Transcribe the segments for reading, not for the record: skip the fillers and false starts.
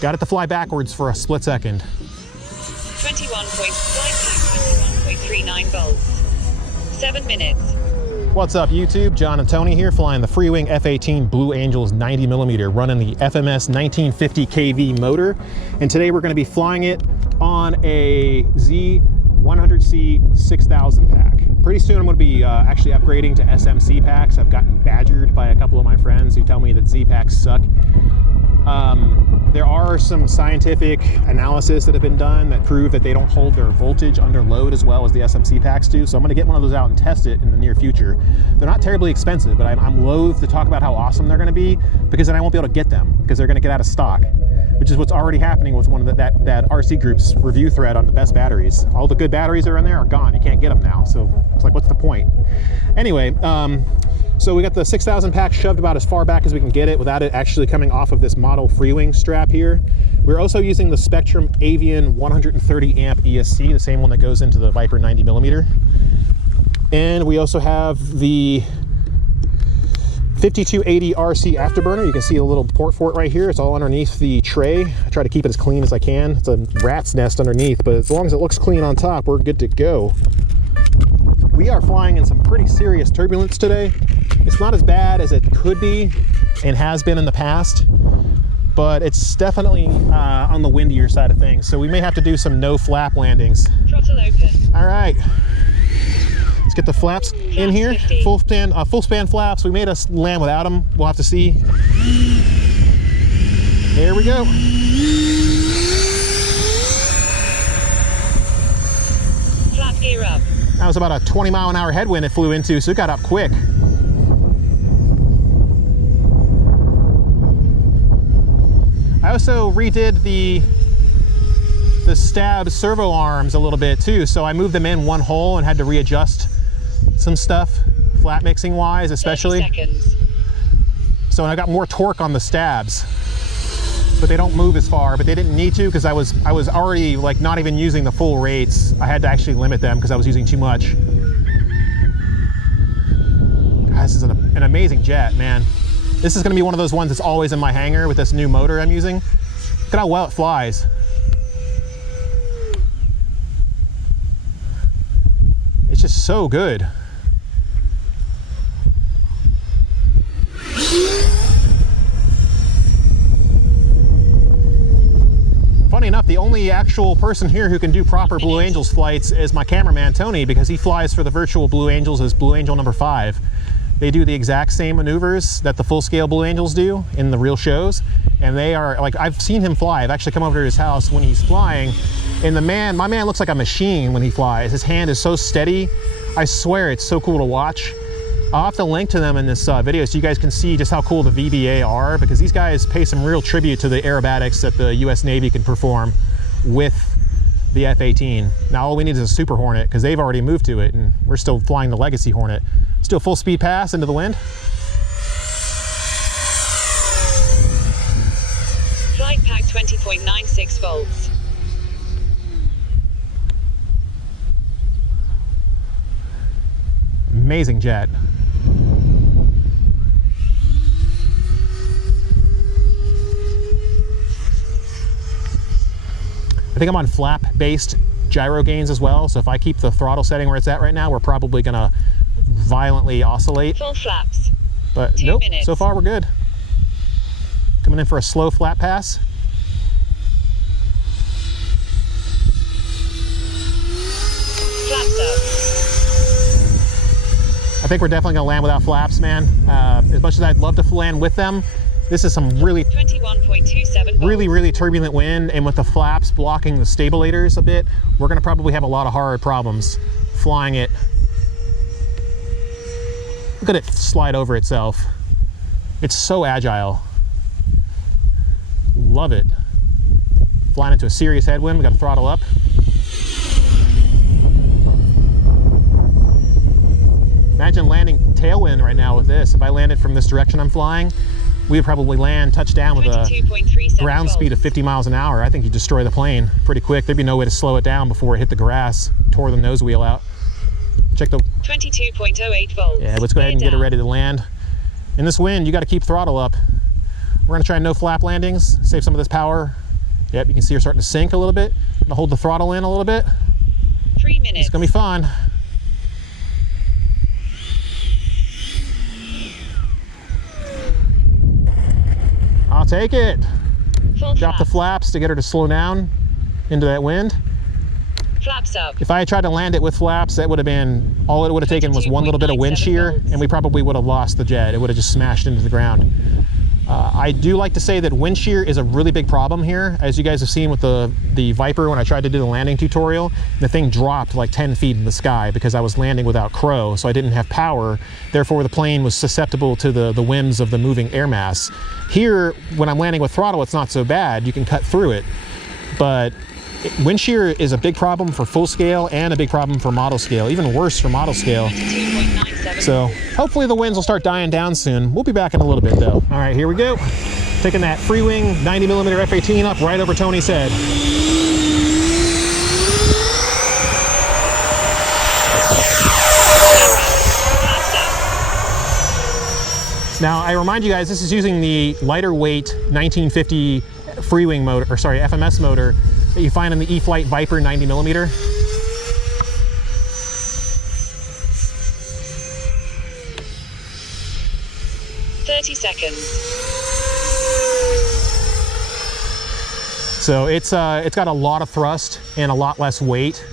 Got it to fly backwards for a split second. 21.39 volts. 7 minutes. What's up, YouTube? John and Tony here, flying the Freewing F-18 Blue Angels 90mm, running the FMS 1950 kV motor. And today we're going to be flying it on a Z100C 6000 pack. Pretty soon I'm going to be actually upgrading to SMC packs. I've gotten badgered by a couple of my friends who tell me that Z packs suck. There are some scientific analysis that have been done that prove that they don't hold their voltage under load as well as the SMC packs do. So I'm going to get one of those out and test it in the near future. They're not terribly expensive, but I'm loath to talk about how awesome they're going to be, because then I won't be able to get them because they're going to get out of stock, which is what's already happening with one of that RC Group's review thread on the best batteries. All the good batteries that are in there are gone. You can't get them now. So it's like, what's the point? Anyway, so we got the 6000 pack shoved about as far back as we can get it without it actually coming off of this model Freewing strap here. We're also using the Spectrum Avian 130 amp ESC, the same one that goes into the Viper 90mm. And we also have the 5280 RC afterburner. You can see a little port for it right here. It's all underneath the tray. I try to keep it as clean as I can. It's a rat's nest underneath, but as long as it looks clean on top, we're good to go. We are flying in some pretty serious turbulence today. It's not as bad as it could be and has been in the past, but it's definitely on the windier side of things. So we may have to do some no flap landings. Throttle open. All right, let's get the flaps in here. Full span flaps. We made us land without them. We'll have to see. There we go. Flap gear up. That was about a 20-mile-an-hour headwind it flew into, so it got up quick. I also redid the stab servo arms a little bit too, so I moved them in one hole and had to readjust some stuff, flat mixing wise especially. 30 seconds. So I got more torque on the stabs, but they don't move as far, but they didn't need to because I was already like not even using the full rates. I had to actually limit them because I was using too much. God, this is an amazing jet, man. This is going to be one of those ones that's always in my hangar with this new motor I'm using. Look at how well it flies. It's just so good. Funny enough, the only actual person here who can do proper Blue Angels flights is my cameraman, Tony, because he flies for the virtual Blue Angels as Blue Angel number 5. They do the exact same maneuvers that the full-scale Blue Angels do in the real shows, and they are, like, I've seen him fly. I've actually come over to his house when he's flying, and my man looks like a machine when he flies. His hand is so steady. I swear it's so cool to watch. I'll have to link to them in this video so you guys can see just how cool the VBA are, because these guys pay some real tribute to the aerobatics that the US Navy can perform with the F-18. Now all we need is a Super Hornet because they've already moved to it, and we're still flying the Legacy Hornet. Let's do a full speed pass into the wind. Flight pack 20.96 volts. Amazing jet. I think I'm on flap-based gyro gains as well, so if I keep the throttle setting where it's at right now, we're probably gonna violently oscillate. Full flaps. But 2 nope, minutes. so far we're good. Coming in for a slow flat pass. Flaps up. I think we're definitely gonna land without flaps, man. As much as I'd love to land with them, this is some really 21.27 really turbulent wind, and with the flaps blocking the stabilators a bit, we're gonna probably have a lot of hard problems flying it. Look at it slide over itself. It's so agile. Love it. Flying into a serious headwind, we got to throttle up. Imagine landing tailwind right now with this. If I landed from this direction I'm flying, we would probably land touchdown with a ground speed of 50 miles an hour. I think you'd destroy the plane pretty quick. There'd be no way to slow it down before it hit the grass, tore the nose wheel out. Check the 22.08 volts. Yeah, let's go ahead and get it ready to land. In this wind, you got to keep throttle up. We're going to try no flap landings, save some of this power Yep, you can see her starting to sink a little bit. I'm gonna hold the throttle in a little bit. 3 minutes. It's gonna be fun. I'll take it. Full Drop the flaps. flaps to get her to slow down into that wind. Flaps up. If I had tried to land it with flaps, that would have been, all it would have taken was one little bit of wind shear, 22.97 and we probably would have lost the jet. It would have just smashed into the ground. I do like to say that wind shear is a really big problem here. As you guys have seen with the Viper, when I tried to do the landing tutorial, the thing dropped like 10 feet in the sky because I was landing without crow, so I didn't have power. Therefore, the plane was susceptible to the whims of the moving air mass. Here, when I'm landing with throttle, it's not so bad. You can cut through it. But wind shear is a big problem for full scale and a big problem for model scale, even worse for model scale. 22.97. So hopefully the winds will start dying down soon. We'll be back in a little bit though. All right, here we go. Taking that Freewing 90mm F-18 up right over Tony's head. Now I remind you guys, this is using the lighter weight 1950 Freewing motor, or sorry, FMS motor that you find in the E-Flight Viper 90mm. So it's got a lot of thrust and a lot less weight.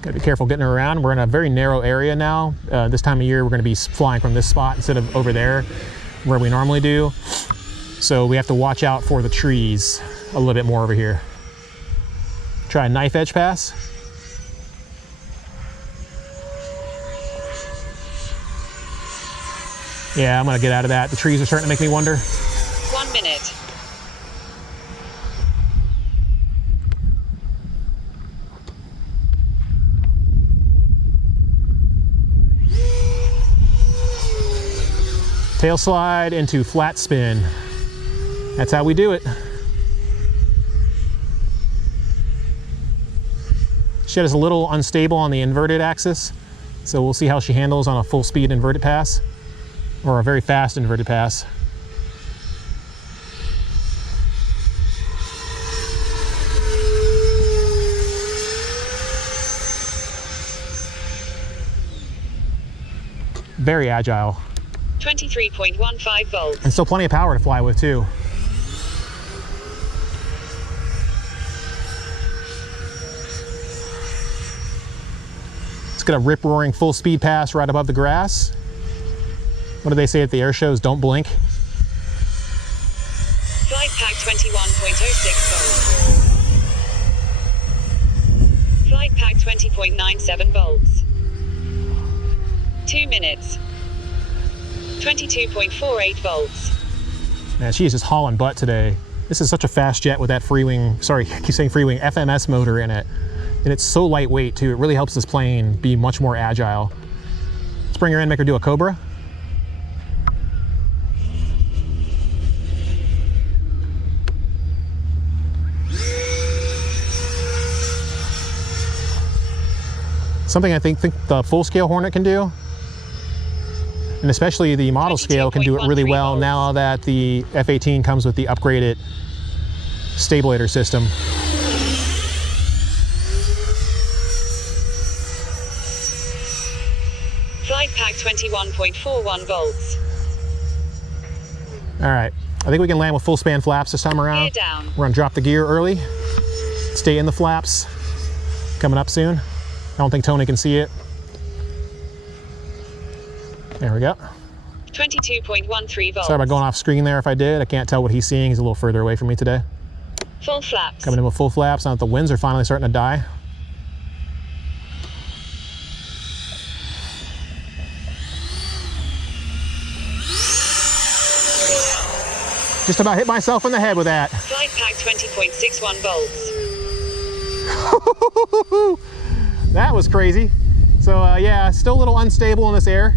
Gotta be careful getting her around. We're in a very narrow area now. This time of year, we're gonna be flying from this spot instead of over there where we normally do. So we have to watch out for the trees a little bit more over here. Try a knife edge pass. Yeah, I'm gonna get out of that. The trees are starting to make me wonder. 1 minute. Tail slide into flat spin. That's how we do it. Shed is a little unstable on the inverted axis, so we'll see how she handles on a full speed inverted pass, or a very fast inverted pass. Very agile. 23.15 volts. And still plenty of power to fly with too. It's got a rip-roaring full speed pass right above the grass. What do they say at the air shows? Don't blink. Flight pack 21.06 volts. Flight pack 20.97 volts. 2 minutes. 22.48 volts. Man, she is just hauling butt today. This is such a fast jet with that Freewing, sorry, I keep saying Freewing, FMS motor in it. And it's so lightweight too. It really helps this plane be much more agile. Let's bring her in, make her do a Cobra. Something I think the full scale Hornet can do, and especially the model scale can do it really well now that the F-18 comes with the upgraded stabilator system. Flight pack 21.41 volts. All right, I think we can land with full span flaps this time around. Gear down. We're gonna drop the gear early, stay in the flaps, coming up soon. I don't think Tony can see it. There we go. 22.13 volts. Sorry about going off screen there if I did. I can't tell what he's seeing. He's a little further away from me today. Full flaps. Coming in with full flaps now that the winds are finally starting to die. Just about hit myself in the head with that. Flight pack 20.61 volts. That was crazy. So yeah, still a little unstable in this air.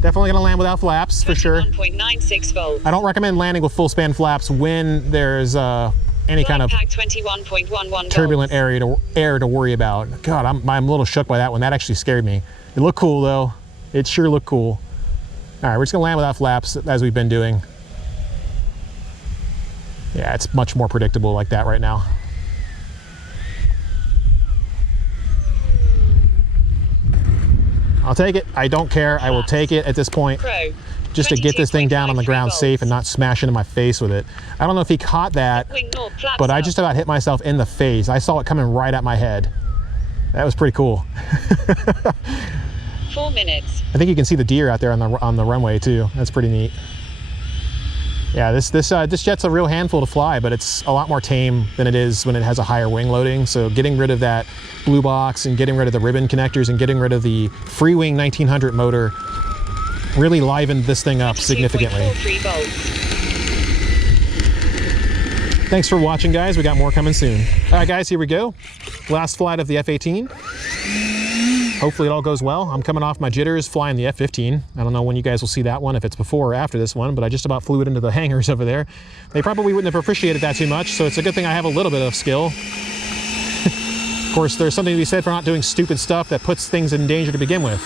Definitely gonna land without flaps for sure. 21.96 volts. I don't recommend landing with full span flaps when there's any kind of pack 21.11 turbulent air to worry about. God, I'm a little shook by that one. That actually scared me. It looked cool though. It sure looked cool. All right, we're just gonna land without flaps as we've been doing. Yeah, it's much more predictable like that right now. I'll take it. I don't care. I will take it at this point. Just to get this thing down on the ground safe and not smash into my face with it. I don't know if he caught that, but I just about hit myself in the face. I saw it coming right at my head. That was pretty cool. 4 minutes. I think you can see the deer out there on the runway too. That's pretty neat. Yeah, this jet's a real handful to fly, but it's a lot more tame than it is when it has a higher wing loading. So getting rid of that blue box and getting rid of the ribbon connectors and getting rid of the Freewing 1900 motor really livened this thing up significantly. Thanks for watching, guys. We got more coming soon. All right, guys, here we go. Last flight of the F-18. Hopefully it all goes well. I'm coming off my jitters flying the F-15. I don't know when you guys will see that one, if it's before or after this one, but I just about flew it into the hangars over there. They probably wouldn't have appreciated that too much, so it's a good thing I have a little bit of skill. Of course, there's something to be said for not doing stupid stuff that puts things in danger to begin with.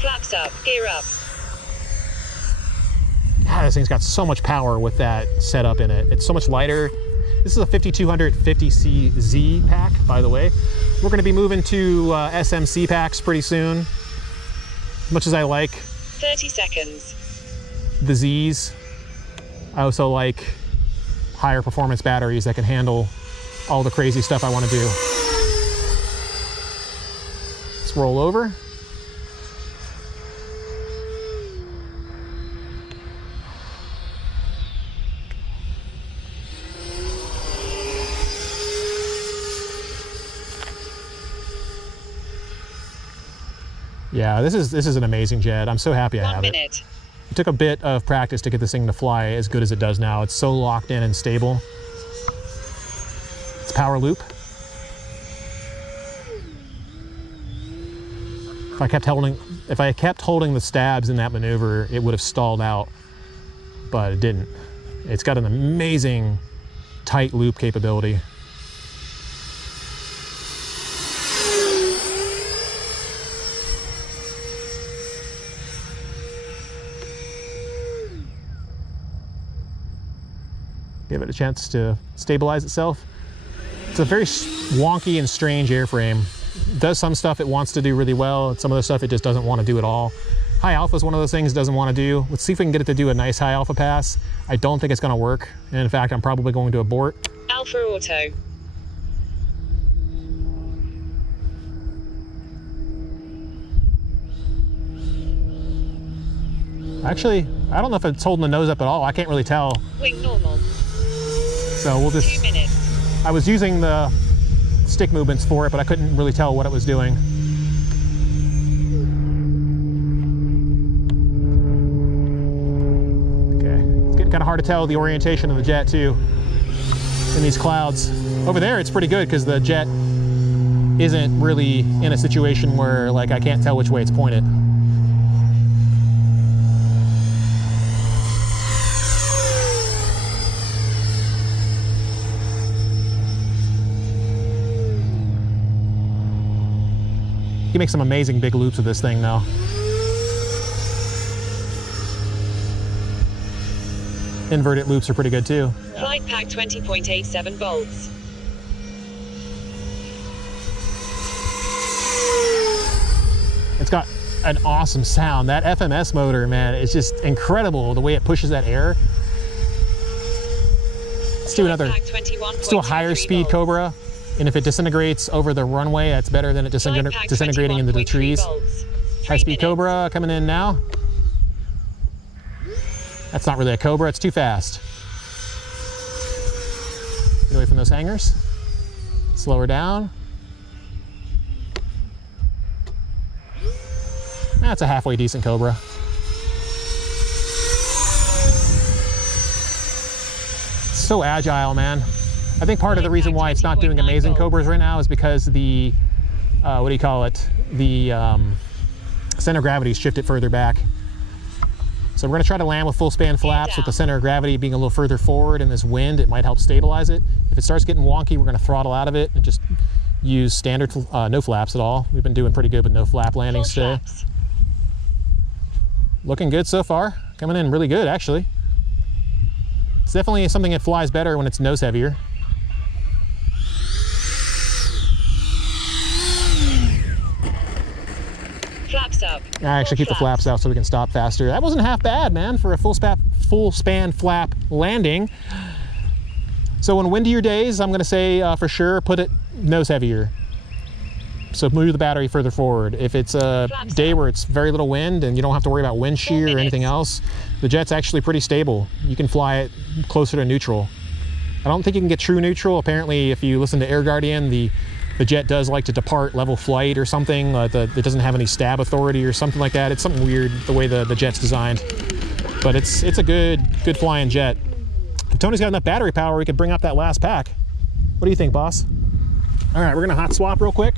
Flaps up, gear up. God, this thing's got so much power with that setup in it. It's so much lighter. This is a 5250C Z pack, by the way. We're going to be moving to SMC packs pretty soon. As much as I like 30 seconds. The Zs, I also like higher performance batteries that can handle all the crazy stuff I want to do. Let's roll over. Yeah, this is an amazing jet. I'm so happy I have it. It took a bit of practice to get this thing to fly as good as it does now. It's so locked in and stable. It's power loop. If I kept holding the stabs in that maneuver, it would have stalled out, but it didn't. It's got an amazing tight loop capability. Give it a chance to stabilize itself. It's a very wonky and strange airframe. It does some stuff it wants to do really well, and some of the stuff it just doesn't want to do at all. High alpha is one of those things it doesn't want to do. Let's see if we can get it to do a nice high alpha pass. I don't think it's going to work, and in fact, I'm probably going to abort. Alpha auto. Actually, I don't know if it's holding the nose up at all. I can't really tell. Wing normal. So we'll just... 2 minutes. I was using the stick movements for it, but I couldn't really tell what it was doing. Okay, it's getting kind of hard to tell the orientation of the jet too in these clouds. Over there, it's pretty good because the jet isn't really in a situation where like I can't tell which way it's pointed. You can make some amazing big loops with this thing now. Inverted loops are pretty good too. Flight pack 20.87 volts. It's got an awesome sound. That FMS motor, man, it's just incredible the way it pushes that air. Let's do another, let's do a higher speed Cobra. And if it disintegrates over the runway, that's better than it disintegrating into the trees. High-speed Cobra coming in now. That's not really a Cobra, it's too fast. Get away from those hangars. Slow her down. That's a halfway decent Cobra. So agile, man. I think part of the reason why it's not doing amazing Cobras right now is because the, what do you call it? The center of gravity is shifted further back. So we're gonna try to land with full span flaps with the center of gravity being a little further forward, and this wind, it might help stabilize it. If it starts getting wonky, we're gonna throttle out of it and just use standard, no flaps at all. We've been doing pretty good with no flap landings today. Looking good so far. Coming in really good, actually. It's definitely something that flies better when it's nose heavier. Flaps up. I actually keep the flaps out so we can stop faster. That wasn't half bad, man, for a full span flap landing. So on windier days, I'm gonna say for sure put it nose heavier. So move the battery further forward. If it's a day where it's very little wind and you don't have to worry about wind shear or anything else, the jet's actually pretty stable. You can fly it closer to neutral. I don't think you can get true neutral. Apparently, if you listen to Air Guardian, the jet does like to depart level flight or something. It doesn't have any stab authority or something like that. It's something weird the way the jet's designed. But it's a good flying jet. If Tony's got enough battery power, we could bring up that last pack. What do you think, boss? All right, we're gonna hot swap real quick.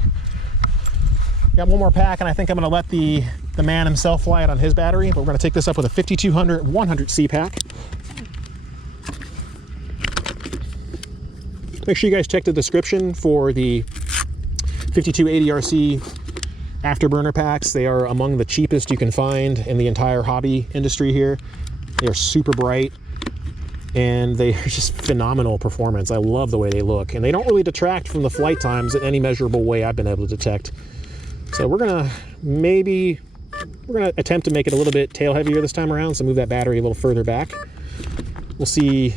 Got one more pack, and I think I'm gonna let the man himself fly it on his battery, but we're gonna take this up with a 5200 100C pack. Make sure you guys check the description for the 5280RC afterburner packs. They are among the cheapest you can find in the entire hobby industry here. They are super bright, and they are just phenomenal performance. I love the way they look, and they don't really detract from the flight times in any measurable way I've been able to detect. So we're gonna attempt to make it a little bit tail heavier this time around, so move that battery a little further back. We'll see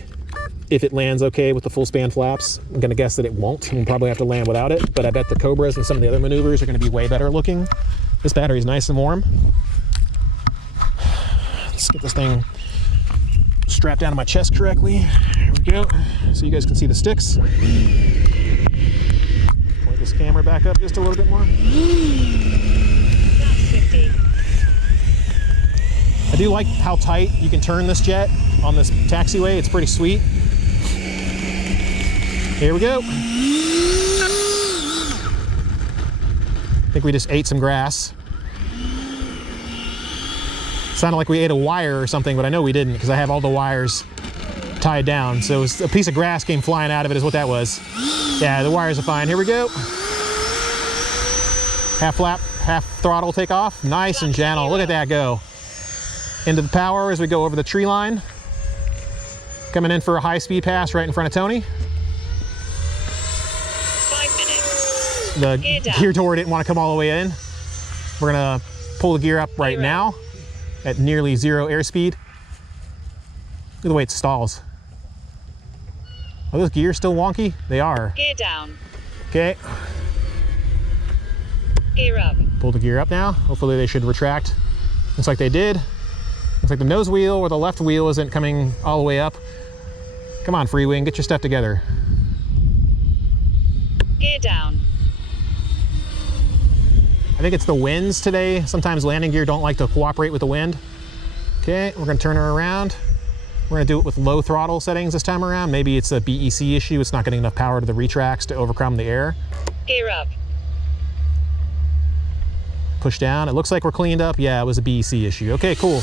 if it lands okay with the full span flaps. I'm gonna guess that it won't. We'll probably have to land without it, but I bet the Cobras and some of the other maneuvers are gonna be way better looking. This battery is nice and warm. Let's get this thing strapped down to my chest correctly. There we go, so you guys can see the sticks. Point this camera back up just a little bit more. That's 50. I do like how tight you can turn this jet on this taxiway. It's pretty sweet. Here we go. I think we just ate some grass. Sounded like we ate a wire or something, but I know we didn't because I have all the wires tied down. So a piece of grass came flying out of it is what that was. Yeah, the wires are fine. Here we go. Half flap, half throttle takeoff. Nice and gentle. Look at that go. Into the power as we go over the tree line. Coming in for a high-speed pass right in front of Tony. 5 minutes. The gear door didn't want to come all the way in. We're gonna pull the gear up right now at nearly 0 airspeed. Look at the way it stalls. Are those gears still wonky? They are. Gear down. Okay. Gear up. Pull the gear up now. Hopefully they should retract. Looks like they did. Looks like the nose wheel or the left wheel isn't coming all the way up. Come on, Freewing, get your stuff together. Gear down. I think it's the winds today. Sometimes landing gear don't like to cooperate with the wind. Okay, we're gonna turn her around. We're gonna do it with low throttle settings this time around. Maybe it's a BEC issue. It's not getting enough power to the retracts to overcome the air. Gear up. Push down. It looks like we're cleaned up. Yeah, it was a BEC issue. Okay, cool.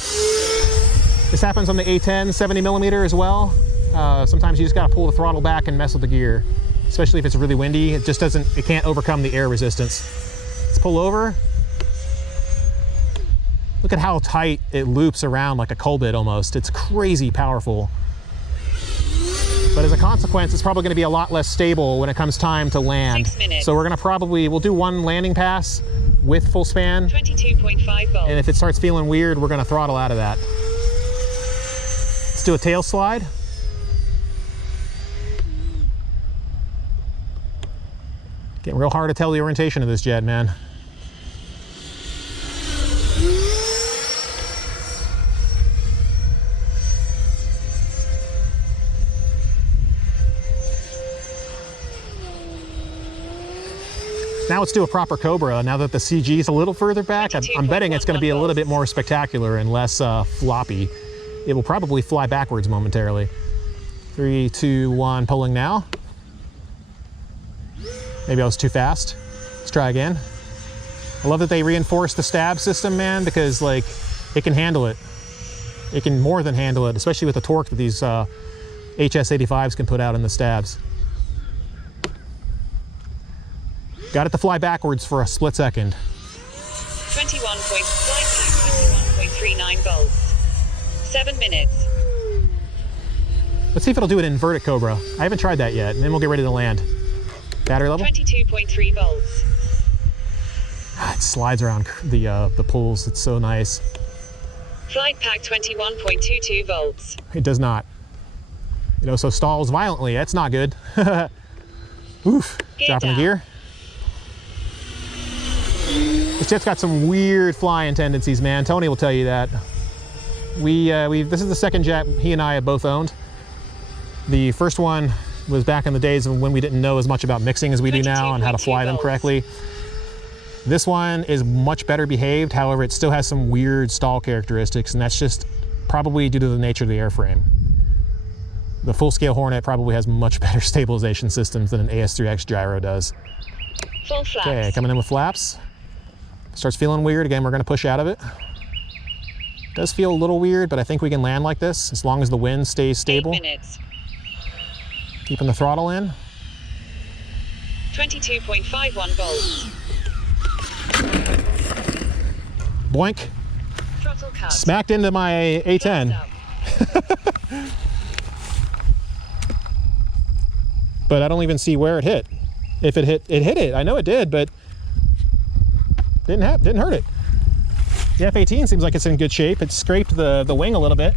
This happens on the A-10 70mm as well. Sometimes you just gotta pull the throttle back and mess with the gear, especially if it's really windy. It just doesn't, it can't overcome the air resistance. Let's pull over. Look at how tight it loops around like a coal bit almost. It's crazy powerful. But as a consequence, it's probably gonna be a lot less stable when it comes time to land. 6 minutes. So we're gonna we'll do one landing pass with full span. 22.5 volts. And if it starts feeling weird, we're gonna throttle out of that. Let's do a tail slide. Getting real hard to tell the orientation of this jet, man. Now let's do a proper Cobra. Now that the CG is a little further back, I'm betting it's going to be a little bit more spectacular and less floppy. It will probably fly backwards momentarily. 3, 2, 1, pulling now. Maybe I was too fast. Let's try again. I love that they reinforced the stab system, man, because like it can handle it. It can more than handle it, especially with the torque that these HS85s can put out in the stabs. Got it to fly backwards for a split second. 21.39 volts. 7 minutes. Let's see if it'll do an inverted Cobra. I haven't tried that yet, and then we'll get ready to land. Battery level? 22.3 volts. It slides around the pulls. It's so nice. Flight pack 21.22 volts. It does not. It also stalls violently. That's not good. Oof. Gear Dropping the down. gear. This jet's got some weird flying tendencies, man. Tony will tell you that. This is the second jet he and I have both owned. The first one was back in the days of when we didn't know as much about mixing as we do now and how to fly them correctly. This one is much better behaved. However, it still has some weird stall characteristics, and that's just probably due to the nature of the airframe. The full-scale Hornet probably has much better stabilization systems than an AS3X gyro does. Full flaps. Okay, coming in with flaps. Starts feeling weird. Again, we're going to push out of it. Does feel a little weird, but I think we can land like this as long as the wind stays stable. 8 minutes. Keeping the throttle in. 22.51 volts. Boink. Throttle cut. Smacked into my A10. But I don't even see where it hit. If it hit it. I know it did, but didn't hurt it. The F-18 seems like it's in good shape. It scraped the wing a little bit.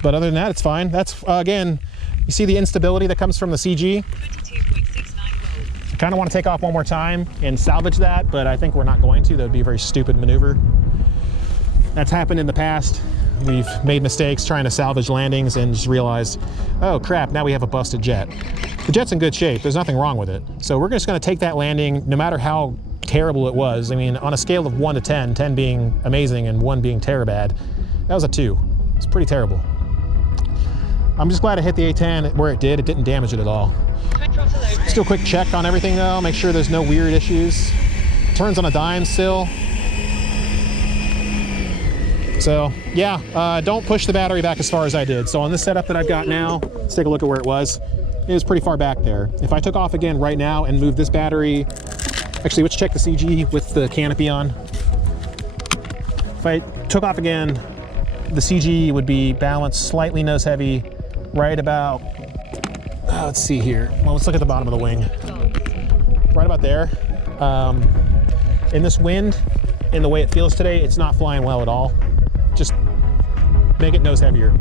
But other than that, it's fine. That's, again, you see the instability that comes from the CG? 22.69 volts. I kind of want to take off one more time and salvage that, but I think we're not going to. That would be a very stupid maneuver. That's happened in the past. We've made mistakes trying to salvage landings and just realized, oh crap, now we have a busted jet. The jet's in good shape. There's nothing wrong with it. So we're just going to take that landing, no matter how terrible it was. I mean, on a scale of 1 to 10, 10 being amazing and 1 being bad, that was a 2. It's pretty terrible. I'm just glad I hit the A10 where it did. It didn't damage it at all. Let's do a quick check on everything though, make sure there's no weird issues. Turns on a dime still. So yeah, don't push the battery back as far as I did. So on this setup that I've got now, let's take a look at where it was. It was pretty far back there. If I took off again right now and moved this battery, actually let's check the CG with the canopy on. If I took off again, the CG would be balanced slightly nose heavy, right about, let's see here. Well, let's look at the bottom of the wing. Right about there. In this wind, in the way it feels today, it's not flying well at all. Just make it nose heavier.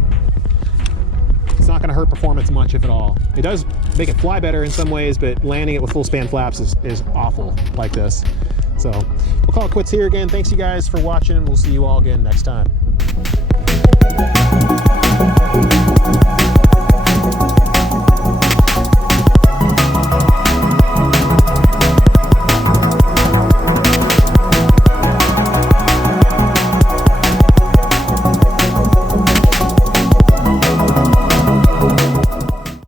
It's not going to hurt performance much, if at all. It does make it fly better in some ways, but landing it with full span flaps is awful like this. So we'll call it quits here again. Thanks you guys for watching. We'll see you all again next time.